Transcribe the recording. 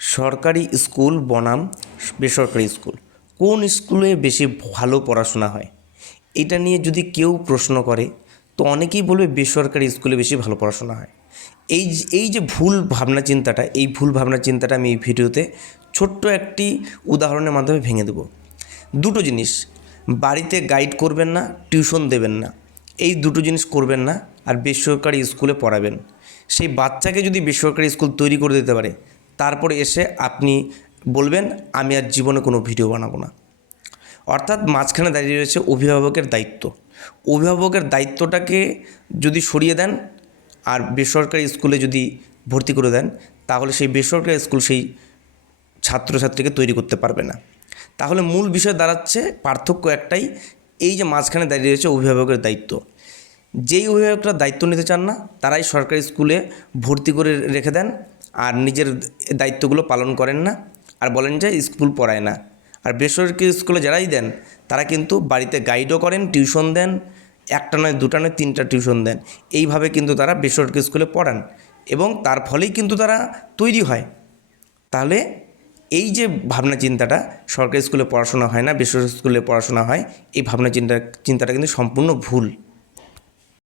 সরকারি স্কুল বনাম বেসরকারি স্কুল, কোন স্কুলে বেশি ভালো পড়াশোনা হয়? এটা নিয়ে যদি কেউ প্রশ্ন করে তো অনেকেই বলবে বেসরকারি স্কুলে বেশি ভালো পড়াশোনা হয়। এই যে ভুল ভাবনা চিন্তাটা, এই ভুল ভাবনা চিন্তাটা আমি এই ভিডিওতে ছোট্ট একটি উদাহরণের মাধ্যমে ভেঙে দেব। দুটো জিনিস, বাড়িতে গাইড করবেন না, টিউশন দেবেন না, এই দুটো জিনিস করবেন না আর বেসরকারি স্কুলে পড়াবেন। সেই বাচ্চাকে যদি বেসরকারি স্কুল তৈরি করে দিতে পারে, তারপরে এসে আপনি বলবেন আমি আর জীবনে কোনো ভিডিও বানাবো না। অর্থাৎ মাঝখানে দাঁড়িয়ে রয়েছে অভিভাবকের দায়িত্ব। অভিভাবকের দায়িত্বটাকে যদি সরিয়ে দেন আর বেসরকারি স্কুলে যদি ভর্তি করে দেন, তাহলে সেই বেসরকারি স্কুল সেই ছাত্রছাত্রীকে তৈরি করতে পারবে না। তাহলে মূল বিষয় দাঁড়াচ্ছে পার্থক্য একটাই, এই যে মাঝখানে দাঁড়িয়ে রয়েছে অভিভাবকের দায়িত্ব। যেই অভিভাবকরা দায়িত্ব নিতে চান না, তারাই সরকারি স্কুলে ভর্তি করে রেখে দেন আর নিজের দায়িত্বগুলো পালন করেন না আর বলেন যে স্কুল পড়ায় না। আর বেসরকারি স্কুলে যারাই দেন তারা কিন্তু বাড়িতে গাইডও করেন, টিউশন দেন, একটা নয় দুটা নয় তিনটা টিউশন দেন। এইভাবে কিন্তু তারা বেসরকারি স্কুলে পড়ান এবং তার ফলেই কিন্তু তারা তৈরি হয়। তাহলে এই যে ভাবনা চিন্তাটা, সরকারি স্কুলে পড়াশোনা হয় না বেসরকারি স্কুলে পড়াশোনা হয়, এই ভাবনা চিন্তাটা কিন্তু সম্পূর্ণ ভুল।